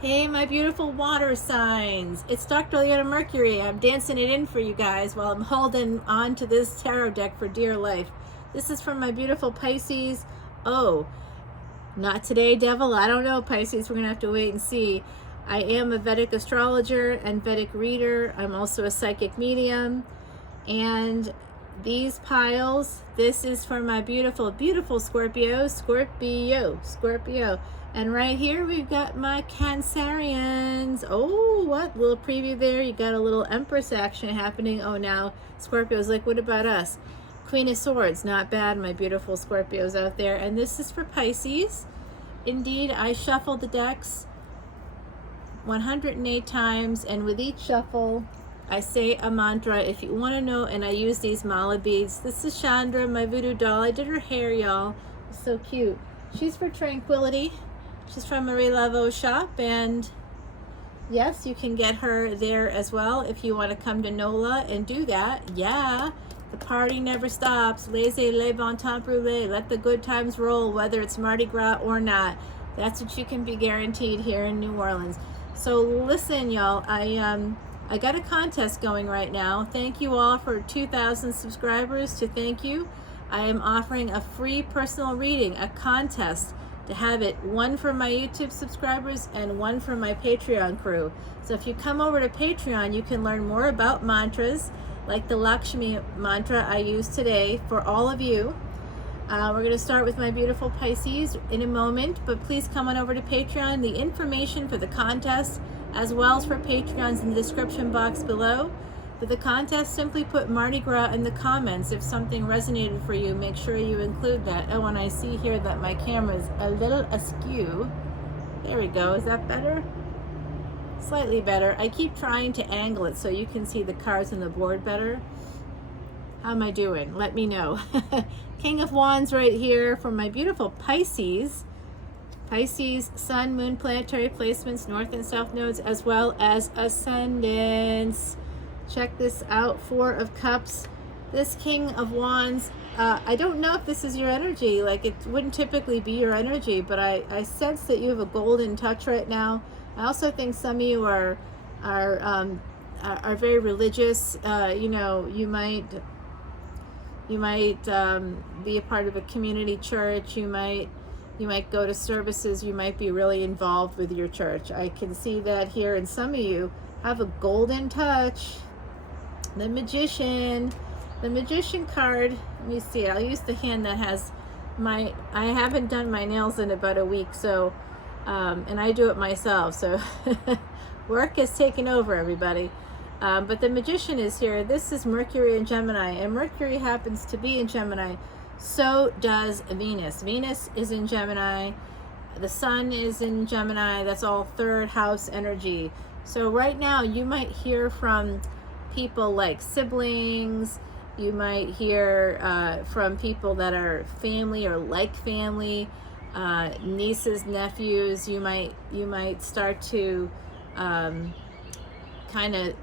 Hey, my beautiful water signs. It's Dr. Leona Mercury. I'm dancing it in for you guys while I'm holding on to this tarot deck for dear life. This is from my beautiful Pisces. Oh, not today, devil. I don't know, Pisces. We're going to have to wait and see. I am a Vedic astrologer and Vedic reader. I'm also a psychic medium. And these piles, this is for my beautiful, beautiful Scorpio. And right here we've got my Cancerians. Oh, what little preview there. You got a little Empress action happening. Oh, now Scorpio's like, what about us? Queen of Swords, not bad, my beautiful Scorpios out there. And this is for Pisces. Indeed, I shuffled the decks 108 times, and with each shuffle I say a mantra if you want to know, and I use these mala beads. This is Chandra, my voodoo doll. I did her hair, y'all. It's so cute. She's for tranquility. She's from Marie Laveau shop, and yes, you can get her there as well if you want to come to NOLA and do that. Yeah, the party never stops. Laissez les bon temps brûler. Let the good times roll, whether it's Mardi Gras or not. That's what you can be guaranteed here in New Orleans. So listen, y'all, I got a contest going right now. Thank you all for 2,000 subscribers. To thank you, I am offering a free personal reading, a contest, to have it, one for my YouTube subscribers and one for my Patreon crew. So if you come over to Patreon, you can learn more about mantras like the Lakshmi mantra I used today for all of you. We're going to start with my beautiful Pisces in a moment, but please come on over to Patreon. The information for the contest as well as for Patreons in the description box below. For the contest, simply put Mardi Gras in the comments. If something resonated for you, make sure you include that. Oh, and I see here that my camera is a little askew. There we go. Is that better? Slightly better. I keep trying to angle it so you can see the cards on the board better. How am I doing? Let me know. King of Wands right here for my beautiful Pisces. Pisces, Sun, Moon, planetary placements, North and South nodes, as well as ascendants. Check this out, Four of Cups. This King of Wands, I don't know if this is your energy. Like, it wouldn't typically be your energy, but I sense that you have a golden touch right now. I also think some of you are very religious. You know, you might be a part of a community church. You might go to services. You might be really involved with your church. I can see that here, and some of you have a golden touch. The Magician card. Let me see. I'll use the hand that has I haven't done my nails in about a week, so and I do it myself, so work has taken over, everybody. But the Magician is here. This is Mercury in Gemini, and Mercury happens to be in Gemini. So does Venus. Venus is in Gemini. The Sun is in Gemini. That's all third house energy. So right now you might hear from people like siblings. You might hear from people that are family or like family, nieces, nephews. You might start to kind of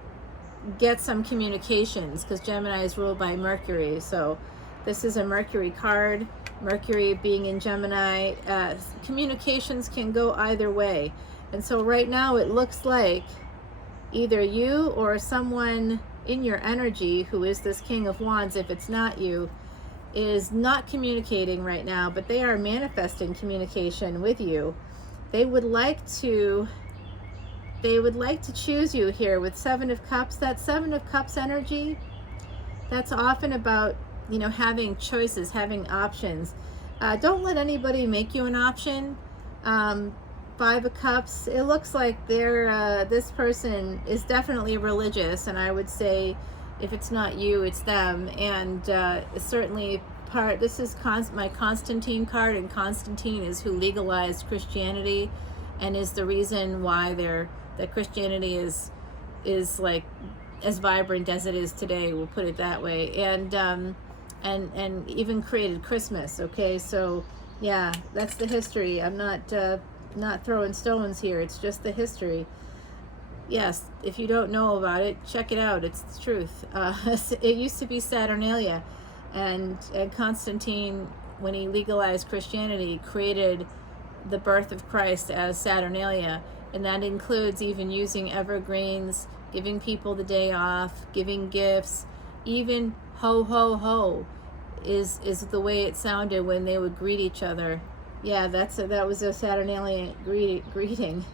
get some communications, because Gemini is ruled by Mercury. So this is a Mercury card. Mercury being in Gemini, communications can go either way. And so right now it looks like either you or someone in your energy, who is this King of Wands, if it's not you, is not communicating right now, but they are manifesting communication with you. They would like to choose you here with Seven of Cups. That Seven of Cups energy, that's often about, you know, having choices, having options. Don't let anybody make you an option. Five of Cups, it looks like this person is definitely religious, and I would say if it's not you, it's them. And certainly this is my Constantine card, and Constantine is who legalized Christianity and is the reason why that Christianity is like as vibrant as it is today, we'll put it that way, and even created Christmas. Okay, so yeah, that's the history. I'm not throwing stones here, it's just the history. Yes, if you don't know about it, check it out, it's the truth. It used to be Saturnalia, and Constantine, when he legalized Christianity, created the birth of Christ as Saturnalia, And that includes even using evergreens, giving people the day off, giving gifts, even ho ho ho is the way it sounded when they would greet each other. Yeah, that was a Saturnalian greeting.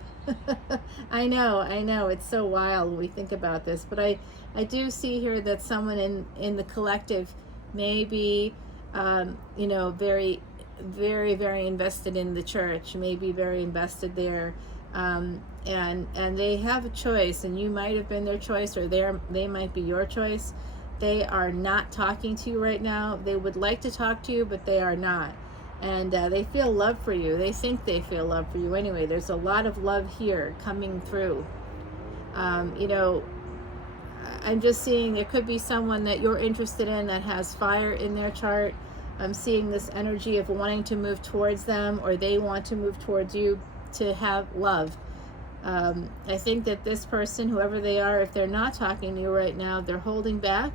I know, it's so wild when we think about this, but I do see here that someone in the collective may be, you know, very, very, very invested in the church, may be very invested there, and they have a choice, and you might have been their choice, or they might be your choice. They are not talking to you right now. They would like to talk to you, but they are not. And they feel love for you. They think they feel love for you anyway. There's a lot of love here coming through. You know, I'm just seeing there could be someone that you're interested in that has fire in their chart. I'm seeing this energy of wanting to move towards them, or they want to move towards you to have love. I think that this person, whoever they are, if they're not talking to you right now, they're holding back.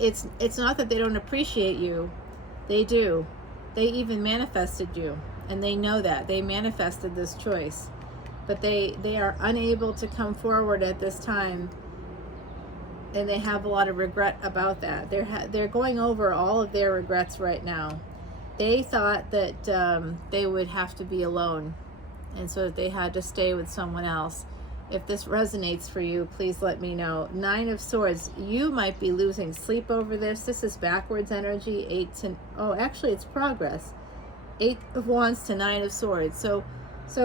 It's not that they don't appreciate you. They do. They even manifested you, and they know that. They manifested this choice, but they are unable to come forward at this time, and they have a lot of regret about that. They're going over all of their regrets right now. They thought that they would have to be alone, and so that they had to stay with someone else. If this resonates for you, please let me know. 9 of Swords. You might be losing sleep over this. This is backwards energy. Actually it's progress. 8 of Wands to 9 of Swords. So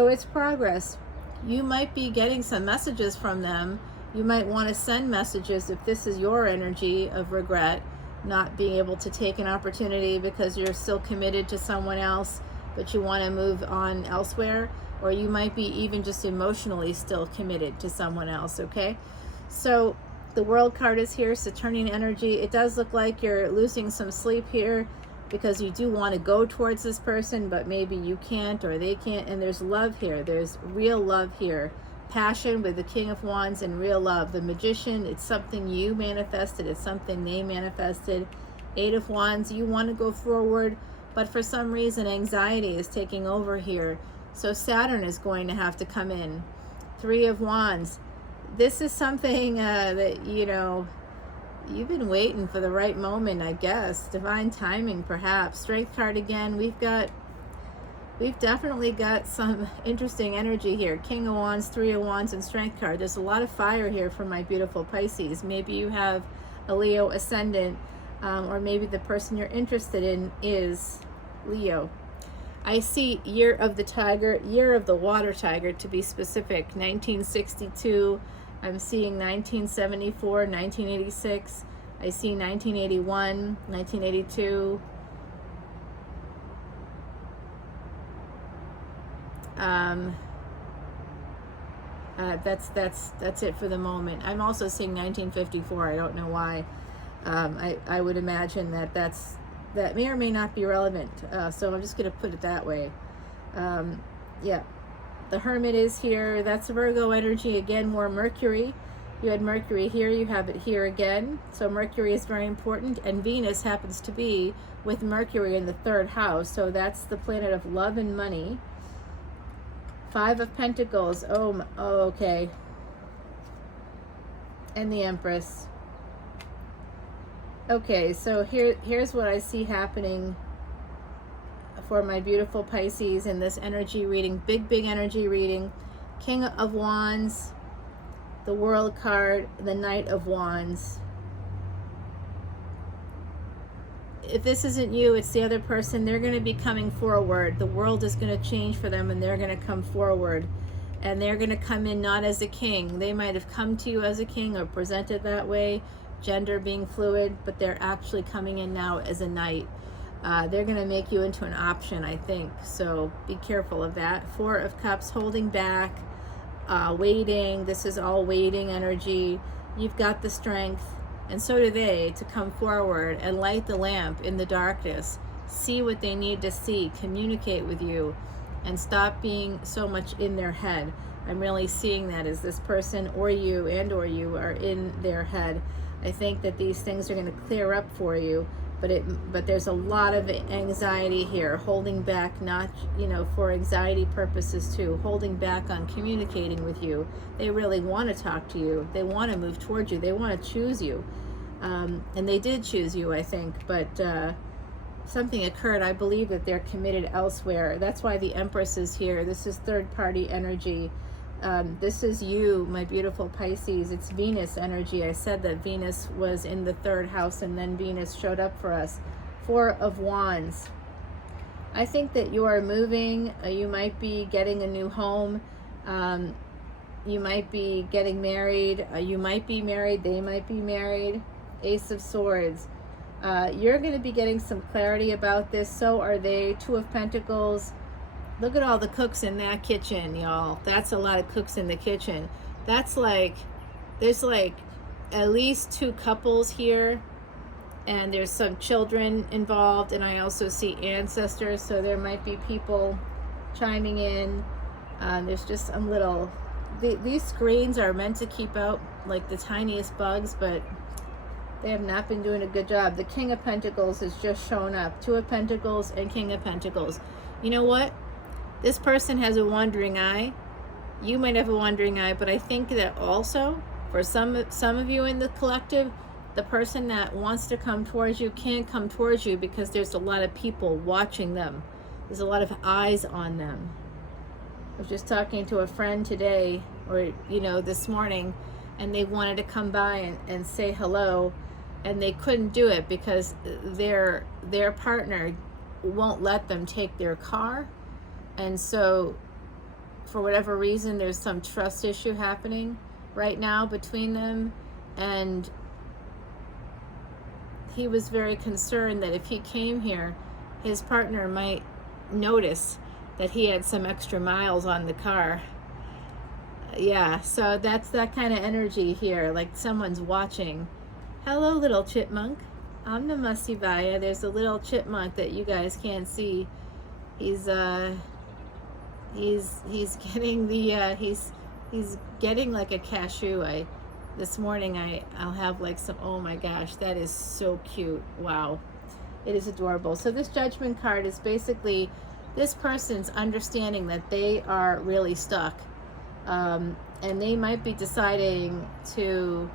it's progress. You might be getting some messages from them. You might want to send messages if this is your energy of regret, not being able to take an opportunity because you're still committed to someone else, but you want to move on elsewhere. Or you might be even just emotionally still committed to someone else, okay? So the World card is here, Saturnian energy. It does look like you're losing some sleep here because you do want to go towards this person, but maybe you can't or they can't. And there's love here. There's real love here. Passion with the King of Wands and real love. The Magician, it's something you manifested. It's something they manifested. 8 of Wands, you want to go forward, but for some reason anxiety is taking over here. So Saturn is going to have to come in. 3 of Wands. This is something that, you know, you've been waiting for the right moment, I guess. Divine timing, perhaps. Strength card again. We've definitely got some interesting energy here. King of Wands, 3 of Wands, and Strength card. There's a lot of fire here for my beautiful Pisces. Maybe you have a Leo ascendant, or maybe the person you're interested in is Leo. I see year of the tiger, year of the water tiger to be specific, 1962. I'm seeing 1974, 1986. I see 1981, 1982. That's it for the moment. I'm also seeing 1954. I don't know why. I would imagine that may or may not be relevant, so I'm just going to put it that way. Yeah, the Hermit is here. That's Virgo energy. Again, more Mercury. You had Mercury here, you have it here again. So Mercury is very important, and Venus happens to be with Mercury in the 3rd house, so that's the planet of love and money. 5 of Pentacles. Oh, okay. And the Empress. Okay, so here's what I see happening for my beautiful Pisces in this energy reading, big energy reading. King of Wands, the World card, the Knight of Wands. If this isn't you, it's the other person. They're going to be coming forward. The world is going to change for them, and they're going to come forward. And they're going to come in not as a king. They might have come to you as a king or presented that way, gender being fluid, but they're actually coming in now as a knight. They're going to make you into an option, I think, so be careful of that. 4 of Cups, holding back, waiting. This is all waiting energy. You've got the strength, and so do they, to come forward and light the lamp in the darkness, see what they need to see, communicate with you, and stop being so much in their head. I'm really seeing that as this person or you are in their head. I think that these things are going to clear up for you. but there's a lot of anxiety here, holding back, not, you know, for anxiety purposes too, holding back on communicating with you. They really want to talk to you. They want to move towards you. They want to choose you. And they did choose you, I think, but something occurred. I believe that they're committed elsewhere. That's why the Empress is here. This is third party energy. This is you, my beautiful Pisces. It's Venus energy. I said that Venus was in the third house and then Venus showed up for us. Four of Wands. I think that you are moving. You might be getting a new home. You might be getting married. You might be married. They might be married. Ace of Swords. You're going to be getting some clarity about this. So are they. Two of Pentacles. Look at all the cooks in that kitchen, y'all. That's a lot of cooks in the kitchen. That's like, there's like at least 2 couples here, and there's some children involved, and I also see ancestors, so there might be people chiming in. There's just some little, these screens are meant to keep out like the tiniest bugs, but they have not been doing a good job. The King of Pentacles has just shown up. 2 of Pentacles and King of Pentacles. You know what? This person has a wandering eye. You might have a wandering eye, but I think that also for some of you in the collective, the person that wants to come towards you can't come towards you because there's a lot of people watching them. There's a lot of eyes on them. I was just talking to a friend today, or you know, this morning, and they wanted to come by and say hello, and they couldn't do it because their partner won't let them take their car. And so, for whatever reason, there's some trust issue happening right now between them. And he was very concerned that if he came here, his partner might notice that he had some extra miles on the car. Yeah, so that's that kind of energy here, like someone's watching. Hello, little chipmunk. I'm Namasivaya. There's a little chipmunk that you guys can't see. He's getting the he's getting like a cashew. This morning I'll have like some, oh my gosh, that is so cute. Wow, it is adorable. So this Judgment card is basically this person's understanding that they are really stuck, and they might be deciding to,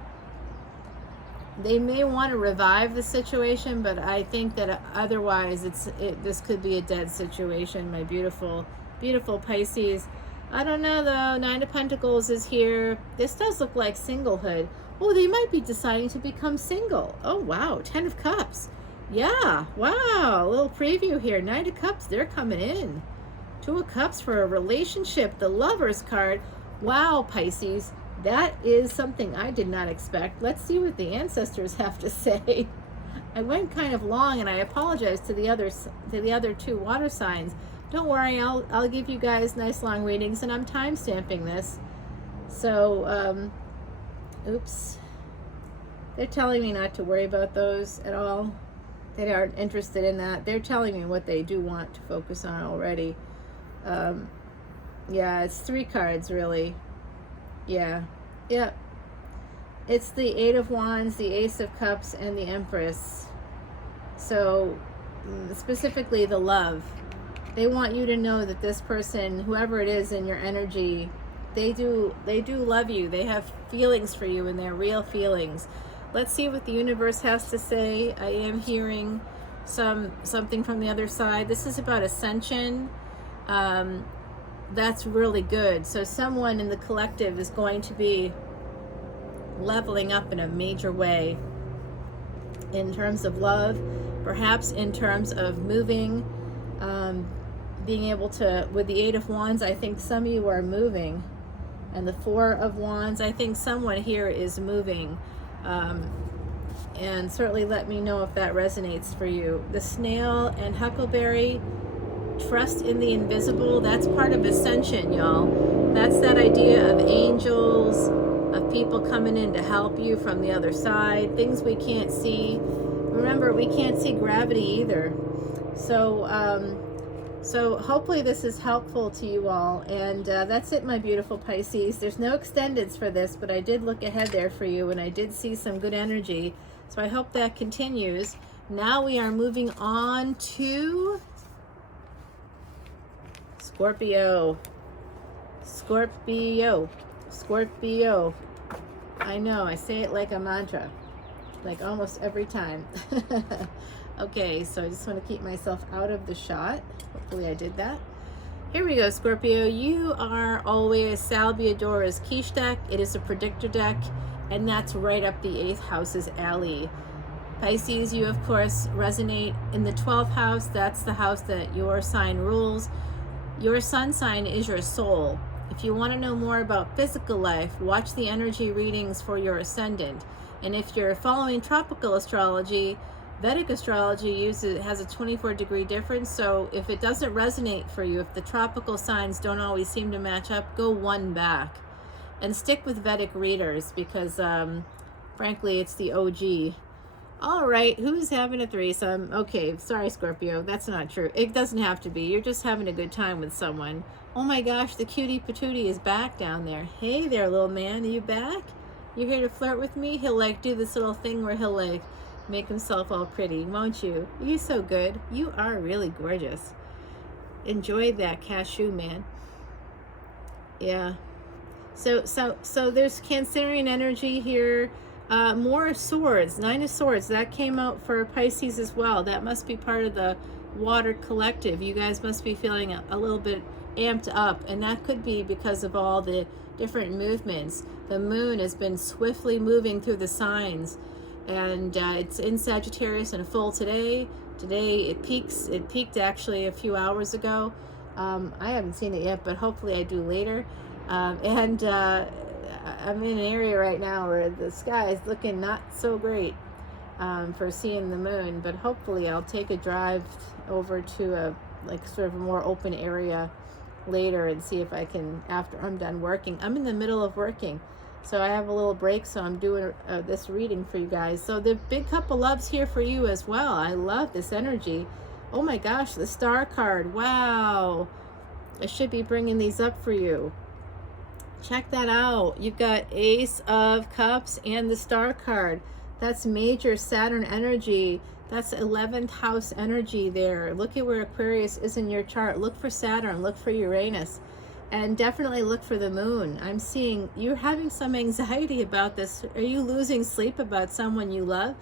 they may want to revive the situation, but I think that otherwise this could be a dead situation, my beautiful Pisces. I don't know though. 9 of Pentacles is here. This does look like singlehood. Oh, they might be deciding to become single. Oh wow, 10 of Cups. Yeah, wow, a little preview here. 9 of Cups, they're coming in. 2 of Cups for a relationship. The Lovers card. Wow, Pisces, that is something I did not expect. Let's see what the ancestors have to say. I went kind of long, and I apologize to the other 2 water signs. Don't worry, I'll give you guys nice long readings, and I'm time stamping this. So, oops. They're telling me not to worry about those at all. They aren't interested in that. They're telling me what they do want to focus on already. Yeah, it's 3 cards, really. Yeah. It's the 8 of Wands, the Ace of Cups, and the Empress. So, specifically the love. They want you to know that this person, whoever it is in your energy, they do love you. They have feelings for you, and they're real feelings. Let's see what the universe has to say. I am hearing something from the other side. This is about ascension. That's really good. So someone in the collective is going to be leveling up in a major way in terms of love, perhaps in terms of moving, being able to, with the 8 of Wands, I think some of you are moving, and the 4 of Wands, I think someone here is moving, and certainly let me know if that resonates for you. The Snail and Huckleberry, trust in the invisible, that's part of ascension, y'all. That's that idea of angels, of people coming in to help you from the other side, things we can't see. Remember, we can't see gravity either. So hopefully this is helpful to you all, and that's it, my beautiful Pisces. There's no extendeds for this, but I did look ahead there for you, and I did see some good energy, so I hope that continues. Now we are moving on to Scorpio. Scorpio. Scorpio. I know, I say it like a mantra, like almost every time. Okay, so I just want to keep myself out of the shot. Hopefully I did that. Here we go, Scorpio. You are always Salviadora's quiche deck. It is a predictor deck, and that's right up the 8th house's alley. Pisces, you of course resonate in the 12th house. That's the house that your sign rules. Your sun sign is your soul. If you want to know more about physical life, watch the energy readings for your ascendant. And if you're following tropical astrology, Vedic astrology has a 24-degree difference, so if it doesn't resonate for you, if the tropical signs don't always seem to match up, go one back. And stick with Vedic readers because, frankly, it's the OG. All right, who's having a threesome? Okay, sorry, Scorpio, that's not true. It doesn't have to be. You're just having a good time with someone. Oh my gosh, the cutie patootie is back down there. Hey there, little man, are you back? You here to flirt with me? He'll like do this little thing where he'll like make himself all pretty, won't you? You're so good. You are really gorgeous. Enjoy that cashew, man. Yeah. So there's Cancerian energy here. More swords, 9 of swords. That came out for Pisces as well. That must be part of the water collective. You guys must be feeling a little bit amped up, and that could be because of all the different movements. The moon has been swiftly moving through the signs, and it's in Sagittarius and full today. Today it peaked actually a few hours ago. I haven't seen it yet, but hopefully I do later. I'm in an area right now where the sky is looking not so great for seeing the moon, but hopefully I'll take a drive over to a sort of a more open area later and see if I can, after I'm done working. I'm in the middle of working, so I have a little break, so I'm doing this reading for you guys. So the big cup of love's here for you as well. I love this energy. Oh my gosh, the star card. Wow. I should be bringing these up for you. Check that out. You've got Ace of Cups and the star card. That's major Saturn energy. That's 11th house energy there. Look at where Aquarius is in your chart. Look for Saturn, look for Uranus, and definitely look for the moon. I'm seeing you're having some anxiety about this. Are you losing sleep about someone you love?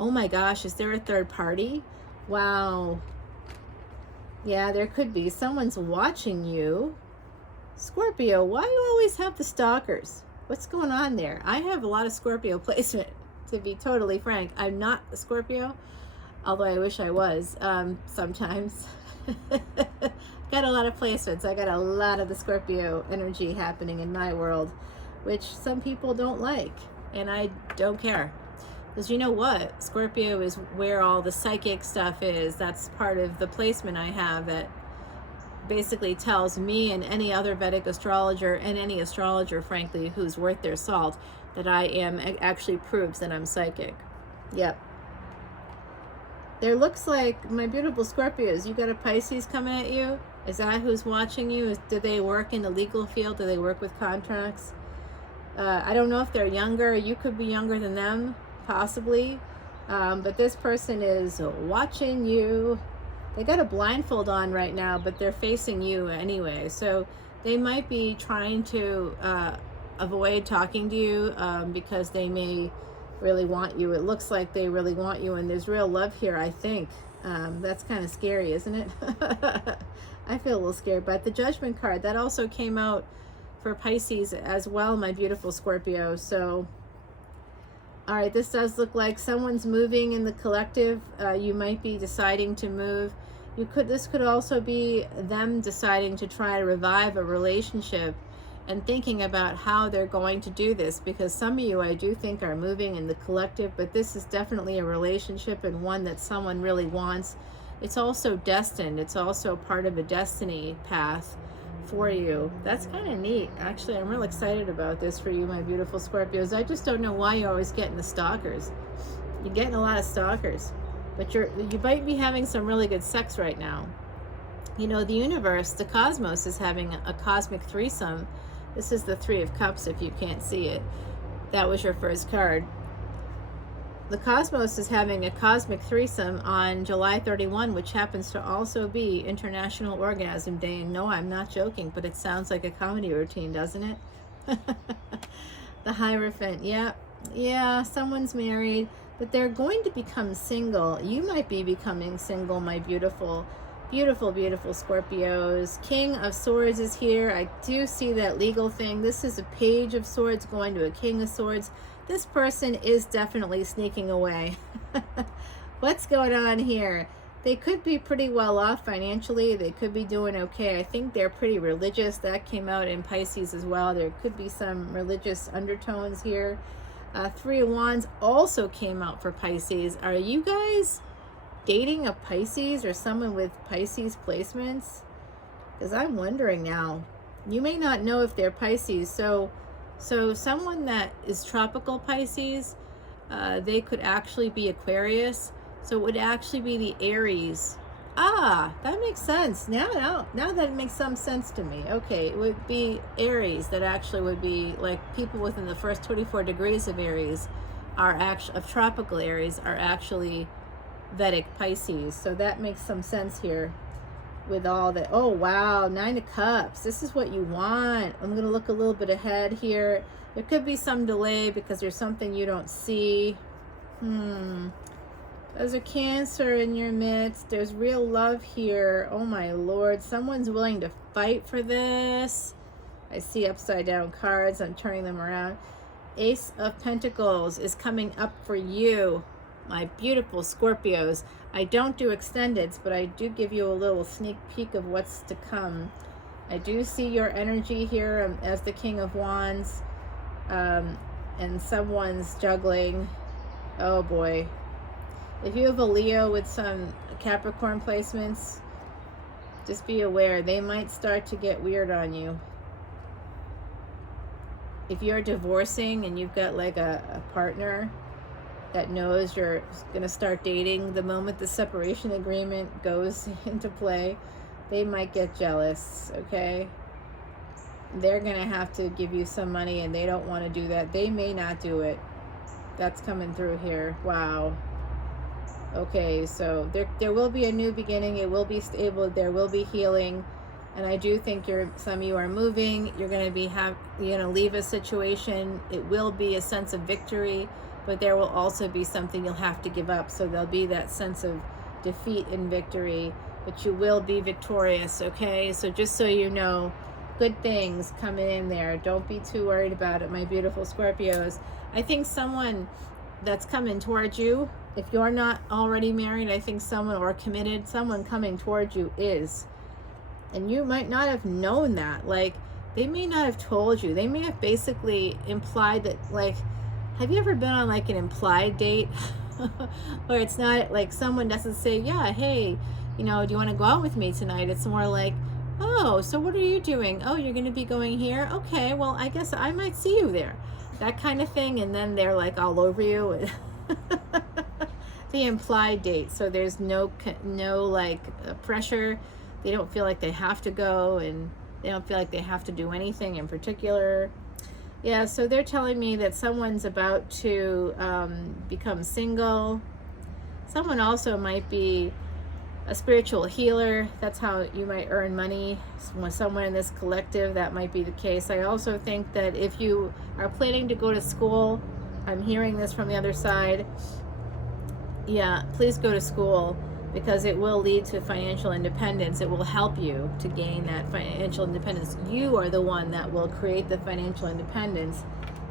Oh my gosh, is there a third party? Wow. Yeah, there could be. Someone's watching you. Scorpio, why do you always have the stalkers? What's going on there? I have a lot of Scorpio placement, to be totally frank. I'm not a Scorpio, although I wish I was sometimes. Got a lot of placements. I got a lot of the Scorpio energy happening in my world, which some people don't like, and I don't care. Because you know what? Scorpio is where all the psychic stuff is. That's part of the placement I have that basically tells me and any other Vedic astrologer and any astrologer, frankly, who's worth their salt, that I am actually proves that I'm psychic. Yep. There looks like, my beautiful Scorpios, you got a Pisces coming at you? Is that who's watching you? Do they work in the legal field? Do they work with contracts? I don't know if they're younger. You could be younger than them, possibly. But this person is watching you. They got a blindfold on right now, but they're facing you anyway. So they might be trying to avoid talking to you because they may really want you. It looks like they really want you, and there's real love here, I think. That's kind of scary, isn't it? I feel a little scared. But the Judgment card, that also came out for Pisces as well, my beautiful Scorpio. So, all right, this does look like someone's moving in the collective. You might be deciding to move. This could also be them deciding to try to revive a relationship and thinking about how they're going to do this, because some of you I do think are moving in the collective, but this is definitely a relationship and one that someone really wants. It's also destined. It's also part of a destiny path for you. That's kind of neat. Actually, I'm real excited about this for you, my beautiful Scorpios. I just don't know why you're always getting the stalkers. You're getting a lot of stalkers, but you might be having some really good sex right now. You know, the universe, the cosmos, is having a cosmic threesome. This is the Three of Cups if you can't see it. That was your first card. the cosmos is having a cosmic threesome on July 31, which happens to also be International Orgasm Day. And no, I'm not joking, but it sounds like a comedy routine, doesn't it? The Hierophant, yeah, someone's married, but they're going to become single. You might be becoming single, my beautiful, beautiful, beautiful Scorpios. King of Swords is here. I do see that legal thing. This is a Page of Swords going to a King of Swords. This person is definitely sneaking away. What's going on here? They could be pretty well off financially. They could be doing okay. I think they're pretty religious. That came out in Pisces as well. There could be some religious undertones here. Three of Wands also came out for Pisces. Are you guys dating a Pisces or someone with Pisces placements? Because I'm wondering now. You may not know if they're Pisces. So someone that is tropical Pisces, they could actually be Aquarius. So it would actually be the Aries. Ah, that makes sense. Now that makes some sense to me. Okay, it would be Aries that actually would be like people within the first 24 degrees of Aries are actually, of tropical Aries, are actually Vedic Pisces. So that makes some sense here with all that. Oh, wow, 9 of Cups. This is what you want. I'm going to look a little bit ahead here. There could be some delay because there's something you don't see. There's a Cancer in your midst. There's real love here. Oh my Lord. Someone's willing to fight for this. I see upside down cards. I'm turning them around. Ace of Pentacles is coming up for you, my beautiful Scorpios. I don't do extendeds, but I do give you a little sneak peek of what's to come. I do see your energy here as the King of Wands. And someone's juggling. Oh boy. If you have a Leo with some Capricorn placements, just be aware they might start to get weird on you. If you're divorcing and you've got like a partner that knows you're going to start dating, the moment the separation agreement goes into play, they might get jealous, okay? They're going to have to give you some money and they don't want to do that. They may not do it. That's coming through here. Wow. Okay, so there will be a new beginning. It will be stable. There will be healing. And I do think some of you are moving. You're going to be leave a situation. It will be a sense of victory, but there will also be something you'll have to give up. So there'll be that sense of defeat and victory, but you will be victorious, okay? So just so you know, good things coming in there. Don't be too worried about it, my beautiful Scorpios. I think someone that's coming towards you, if you're not already married, I think someone, or committed, someone coming towards you is. And you might not have known that. Like, they may not have told you. They may have basically implied that, like, have you ever been on like an implied date? Where it's not like someone doesn't say, yeah, hey, do you want to go out with me tonight? It's more like, oh, so what are you doing? Oh, you're going to be going here? Okay, well, I guess I might see you there. That kind of thing. And then they're like all over you. The implied date. So there's no like pressure. They don't feel like they have to go, and they don't feel like they have to do anything in particular. Yeah, so they're telling me that someone's about to become single. Someone also might be a spiritual healer. That's how you might earn money. Someone in this collective, that might be the case. I also think that if you are planning to go to school, I'm hearing this from the other side. Yeah, please go to school, because it will lead to financial independence. It will help you to gain that financial independence. You are the one that will create the financial independence,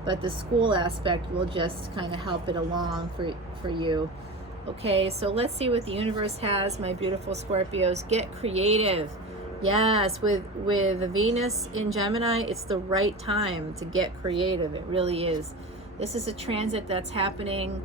but the school aspect will just kind of help it along for you. Okay, so let's see what the universe has, my beautiful Scorpios. Get creative. Yes, with Venus in Gemini, it's the right time to get creative. It really is. This is a transit that's happening,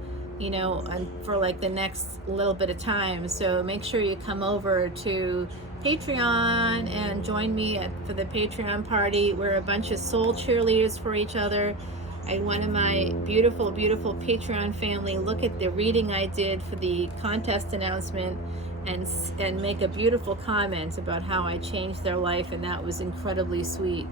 for like the next little bit of time. So make sure you come over to Patreon and join me for the Patreon party. We're a bunch of soul cheerleaders for each other. I had one of my beautiful, beautiful Patreon family look at the reading I did for the contest announcement and make a beautiful comment about how I changed their life, and that was incredibly sweet.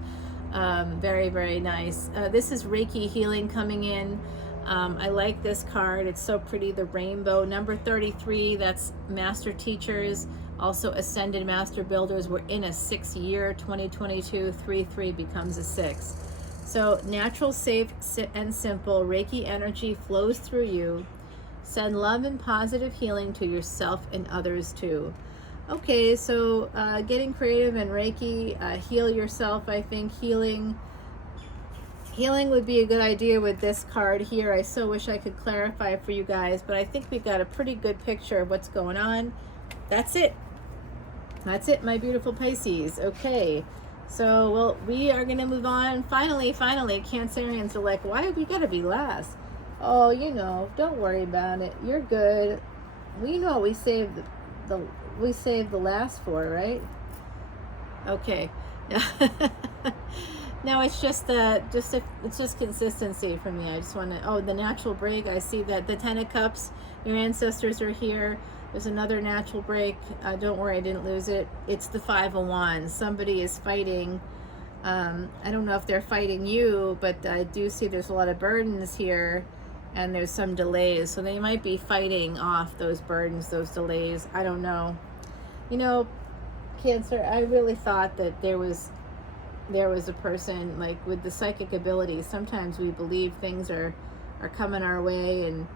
Very, very nice. This is Reiki healing coming in. I like this card. It's so pretty, the rainbow. Number 33, that's master teachers, also ascended master builders. We're in a 6-year, 2022, 3-3 becomes a 6. So natural, safe, and simple Reiki energy flows through you. Send love and positive healing to yourself and others too. Okay, so getting creative and Reiki, heal yourself. I think healing would be a good idea with this card here. I so wish I could clarify for you guys, but I think we've got a pretty good picture of what's going on. That's it. That's it, my beautiful Pisces. Okay, so well, we are going to move on. Finally, Cancerians are like, why have we got to be last? Oh, you know, don't worry about it. You're good. We know we saved the last four, right? Okay. No, it's just it's just consistency for me. I just want to. Oh, the natural break. I see that the Ten of Cups. Your ancestors are here. There's another natural break. Don't worry, I didn't lose it. It's the Five of Wands. Somebody is fighting. I don't know if they're fighting you, but I do see there's a lot of burdens here, and there's some delays. So they might be fighting off those burdens, those delays. I don't know. You know, Cancer, I really thought that there was a person like with the psychic abilities. Sometimes we believe things are coming our way, and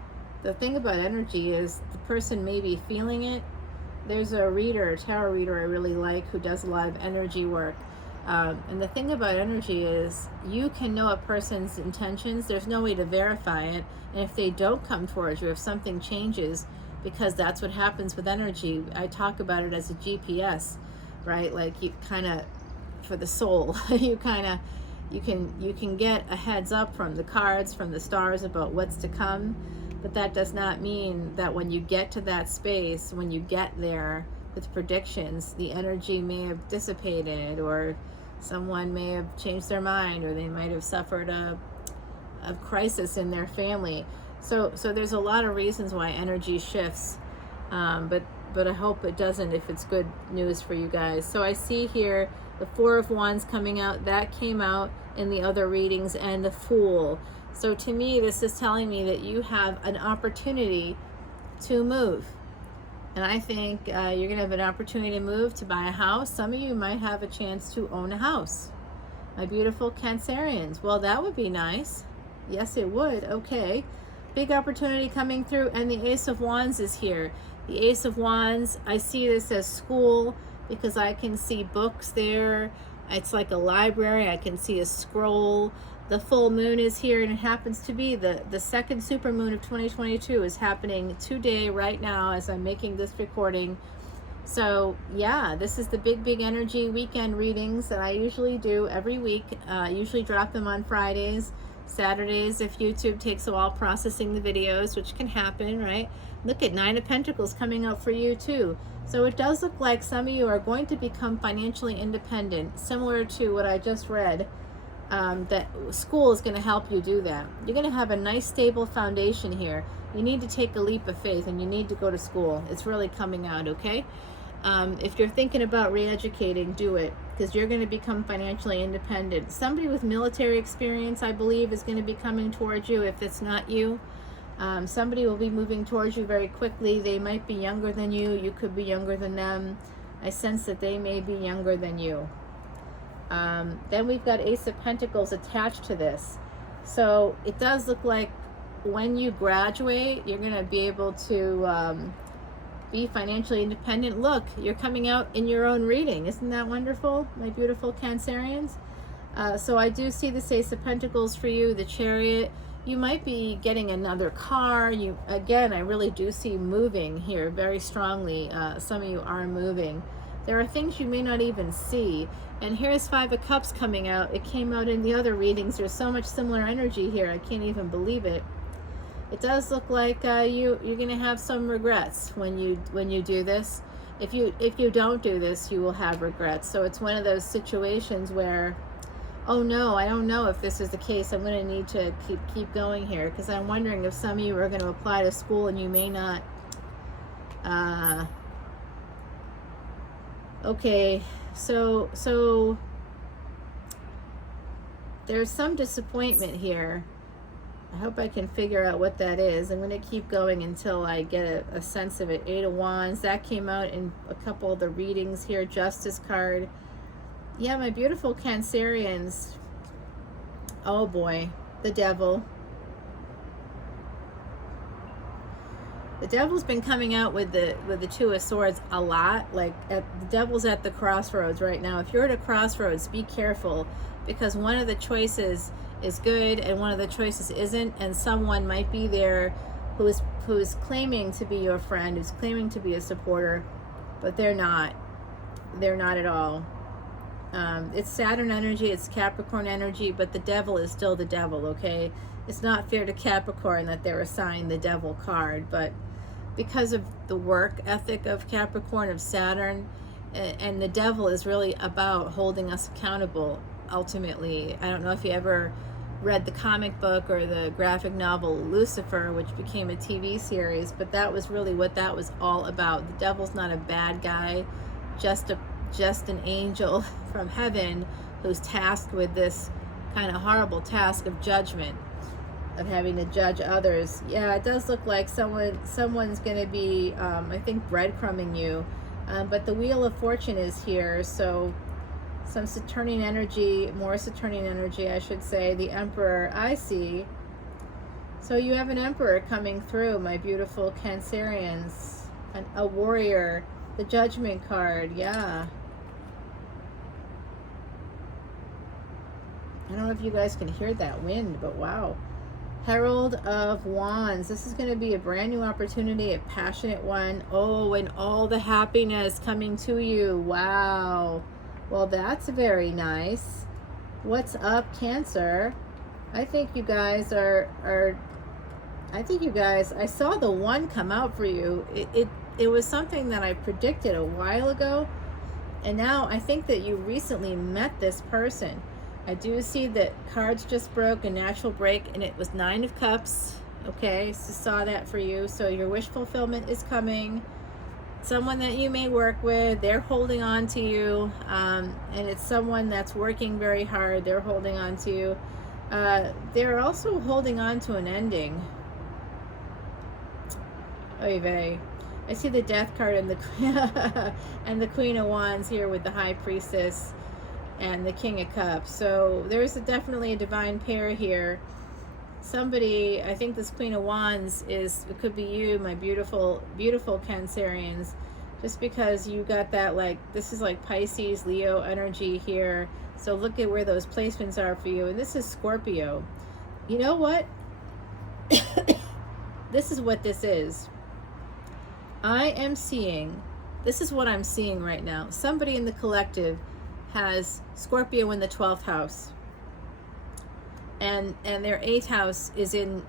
the thing about energy is the person may be feeling it. There's a tarot reader I really like, who does a lot of energy work, and the thing about energy is you can know a person's intentions. There's no way to verify it, and if they don't come towards you, if something changes, because that's what happens with energy. I talk about it as a GPS, right? Like you kind of, for the soul, you can get a heads up from the cards, from the stars, about what's to come, but that does not mean that when you get to that space, when you get there with predictions, the energy may have dissipated, or someone may have changed their mind, or they might have suffered a crisis in their family. So there's a lot of reasons why energy shifts, but I hope it doesn't, if it's good news for you guys. So I see here the Four of Wands coming out. That came out in the other readings, and the Fool. So to me, this is telling me that you have an opportunity to move. And I think you're going to have an opportunity to move, to buy a house. Some of you might have a chance to own a house. My beautiful Cancerians. Well, that would be nice. Yes, it would. Okay. Big opportunity coming through. And the Ace of Wands is here. The Ace of Wands, I see this as school, because I can see books there. It's like a library. I can see a scroll. The full moon is here, and it happens to be the second supermoon of 2022 is happening today, right now, as I'm making this recording. So yeah, this is the big energy weekend readings that I usually do every week. I usually drop them on Fridays, Saturdays, if YouTube takes a while processing the videos, which can happen, right? Look at Nine of Pentacles coming out for you too. So it does look like some of you are going to become financially independent, similar to what I just read. That school is going to help you do that. You're going to have a nice stable foundation here. You need to take a leap of faith, and you need to go to school. It's really coming out, okay? If you're thinking about re-educating, do it, because you're going to become financially independent. Somebody with military experience, I believe, is going to be coming towards you. If it's not you, somebody will be moving towards you very quickly. They might be younger than you. You could be younger than them. I sense that they may be younger than you. Then we've got Ace of Pentacles attached to this. So it does look like when you graduate, you're going to be able to be financially independent. Look, you're coming out in your own reading. Isn't that wonderful, my beautiful Cancerians? So I do see this Ace of Pentacles for you, the Chariot. You might be getting another car. Again, I really do see moving here very strongly. Some of you are moving. There are things you may not even see. And here's Five of Cups coming out. It came out in the other readings. There's so much similar energy here. I can't even believe it. It does look like you're going to have some regrets when you do this. If you don't do this, you will have regrets. So it's one of those situations where, oh no, I don't know if this is the case. I'm going to need to keep going here, because I'm wondering if some of you are going to apply to school and you may not. Okay, so there's some disappointment here. I hope I can figure out what that is. I'm going to keep going until I get a sense of it. 8 of Wands, that came out in a couple of the readings here. Justice card. Yeah, my beautiful Cancerians. Oh boy, the devil. The devil's been coming out with the Two of Swords a lot. Like the devil's at the crossroads right now. If you're at a crossroads, be careful, because one of the choices is good and one of the choices isn't, and someone might be there who is claiming to be your friend, who's claiming to be a supporter, but they're not. They're not at all. It's Saturn energy, it's Capricorn energy, but the devil is still the devil, okay? It's not fair to Capricorn that they're assigned the devil card, but because of the work ethic of Capricorn, of Saturn, and the devil is really about holding us accountable, ultimately. I don't know if you ever read the comic book or the graphic novel Lucifer, which became a TV series, but that was really what that was all about. The devil's not a bad guy, just an angel from heaven who's tasked with this kind of horrible task of judgment, of having to judge others. Yeah, it does look like someone's going to be, I think, breadcrumbing you. But the Wheel of Fortune is here, so some Saturnian energy, more Saturnian energy, I should say. The Emperor, I see. So you have an Emperor coming through, my beautiful Cancerians. A warrior, the Judgment card, yeah. I don't know if you guys can hear that wind, but wow. Herald of Wands. This is going to be a brand new opportunity, a passionate one. Oh, and all the happiness coming to you. Wow. Well, that's very nice. What's up, Cancer? I think you guys I saw the one come out for you. It was something that I predicted a while ago, and now I think that you recently met this person. I do see that cards just broke, a natural break, and it was 9 of Cups. Okay, so saw that for you. So your wish fulfillment is coming. Someone that you may work with, they're holding on to you, and it's someone that's working very hard. They're holding on to you. They're also holding on to an ending. Oy vey. I see the Death card and and the Queen of Wands here with the High Priestess and the King of Cups. So there's definitely a divine pair here. Somebody, I think this Queen of Wands it could be you, my beautiful, beautiful Cancerians, just because you got that, like, this is like Pisces, Leo energy here. So look at where those placements are for you. And this is Scorpio. You know what? This is what this is. I am seeing, this is what I'm seeing right now. Somebody in the collective has Scorpio in the 12th house, and their 8th house is in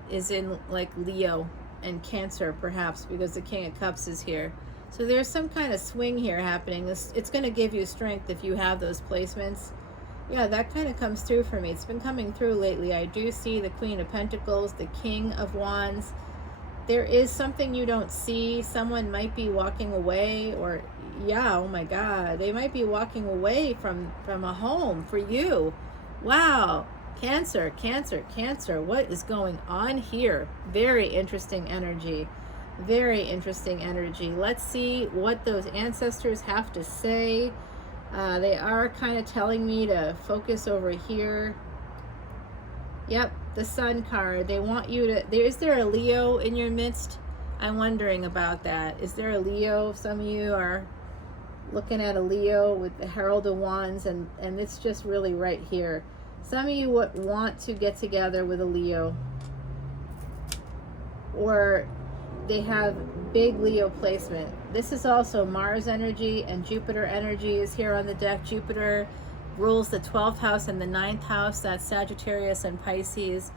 like Leo and Cancer, perhaps, because the King of Cups is here. So there's some kind of swing here happening. It's going to give you strength if you have those placements. Yeah, that kind of comes through for me. It's been coming through lately. I do see the Queen of Pentacles, the King of Wands. There is something you don't see. Someone might be walking away, or yeah, oh my God, they might be walking away from a home for you. Wow. Cancer, Cancer, Cancer. What is going on here? Very interesting energy. Very interesting energy. Let's see what those ancestors have to say. They are kind of telling me to focus over here. Yep, the Sun card. They want you to... Is there a Leo in your midst? I'm wondering about that. Is there a Leo? Some of you are looking at a Leo with the Herald of Wands, and it's just really right here. Some of you would want to get together with a Leo, or they have big Leo placement. This is also Mars energy, and Jupiter energy is here on the deck. Jupiter rules the 12th house and the 9th house. That's Sagittarius and Pisces.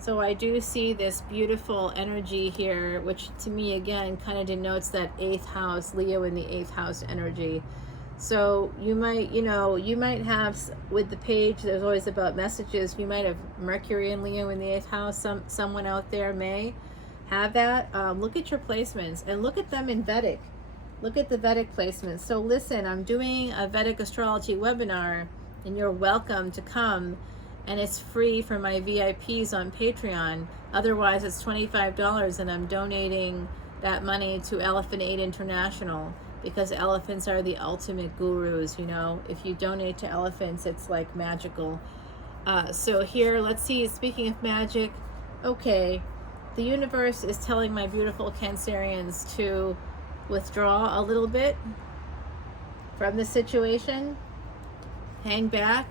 So I do see this beautiful energy here, which to me again kind of denotes that 8th house, Leo in the 8th house energy. So you might, you might have, with the page, there's always about messages, you might have Mercury and Leo in the 8th house. Someone out there may have that. Look at your placements and look at them in Vedic. Look at the Vedic placements. So listen, I'm doing a Vedic astrology webinar, and you're welcome to come and it's free for my VIPs on Patreon. Otherwise, it's $25, and I'm donating that money to Elephant Aid International, because elephants are the ultimate gurus, you know. If you donate to elephants, it's like magical. So here, let's see, speaking of magic, okay, the universe is telling my beautiful Cancerians to withdraw a little bit from the situation, hang back,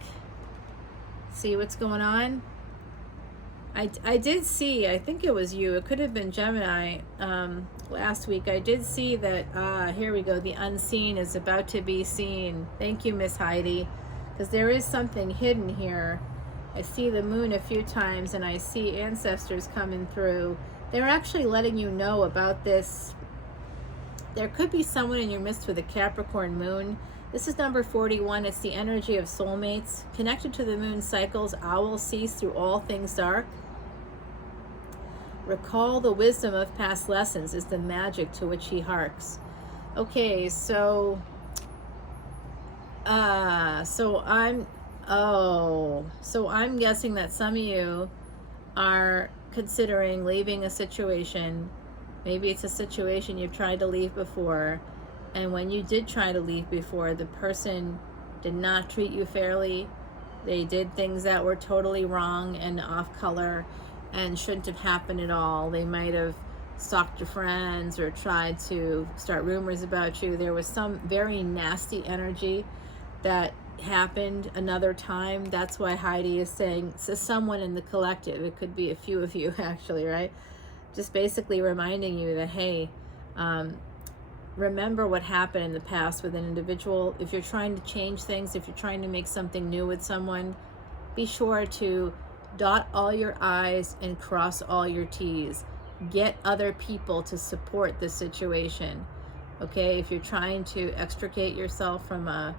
see what's going on. I did see, I think it was you, it could have been Gemini, last week. I did see that, here we go, the unseen is about to be seen. Thank you, Miss Heidi, because there is something hidden here. I see the moon a few times, and I see ancestors coming through. They're actually letting you know about this. There could be someone in your midst with a Capricorn moon. This is number 41. It's the energy of soulmates. Connected to the moon cycles, owls sees through all things dark. Recall the wisdom of past lessons is the magic to which he harks. Okay, so I'm guessing that some of you are considering leaving a situation. Maybe it's a situation you've tried to leave before, and when you did try to leave before, the person did not treat you fairly. They did things that were totally wrong and off color and shouldn't have happened at all. They might have stalked your friends or tried to start rumors about you. There was some very nasty energy that happened another time. That's why Heidi is saying, so someone in the collective, it could be a few of you actually, right? Just basically reminding you that, hey, remember what happened in the past with an individual. If you're trying to change things, if you're trying to make something new with someone, be sure to dot all your I's and cross all your T's. Get other people to support the situation. Okay, if you're trying to extricate yourself from a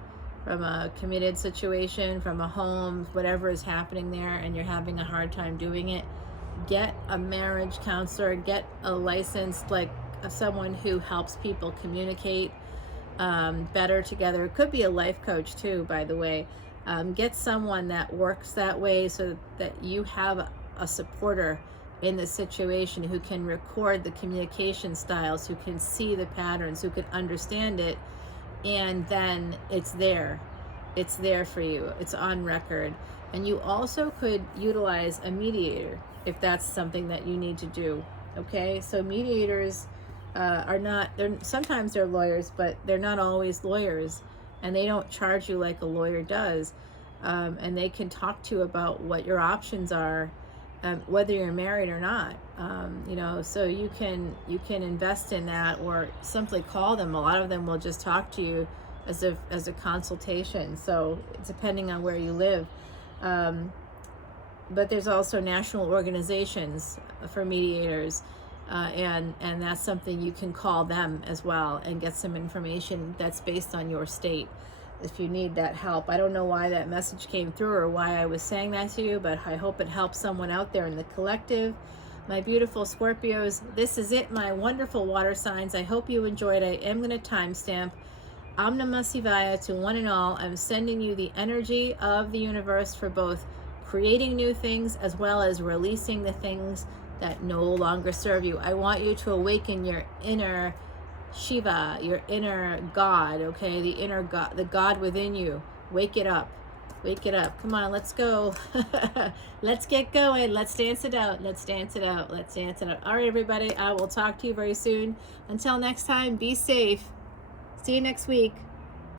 committed situation, from a home, whatever is happening there, and you're having a hard time doing it, get a marriage counselor, get a licensed, like someone who helps people communicate better together. It could be a life coach too, by the way. Get someone that works that way so that you have a supporter in the situation who can record the communication styles, who can see the patterns, who can understand it, and then it's there for you, it's on record. And you also could utilize a mediator if that's something that you need to do. Okay, so mediators sometimes they're lawyers, but they're not always lawyers, and they don't charge you like a lawyer does, and they can talk to you about what your options are, whether you're married or not. You know, so you can invest in that, or simply call them. A lot of them will just talk to you as a consultation, so it's depending on where you live. But there's also national organizations for mediators, and that's something you can call them as well and get some information that's based on your state if you need that help. I don't know why that message came through or why I was saying that to you, but I hope it helps someone out there in the collective. My beautiful Scorpios, this is it, my wonderful water signs. I hope you enjoyed. I am going to timestamp. Om Namah Shivaya to one and all. I'm sending you the energy of the universe for both creating new things as well as releasing the things that no longer serve you. I want you to awaken your inner Shiva, your inner God, okay? The inner God, the God within you. Wake it up. Wake it up. Come on, let's go. Let's get going. Let's dance it out. Let's dance it out. Let's dance it out. All right, everybody. I will talk to you very soon. Until next time, be safe. See you next week.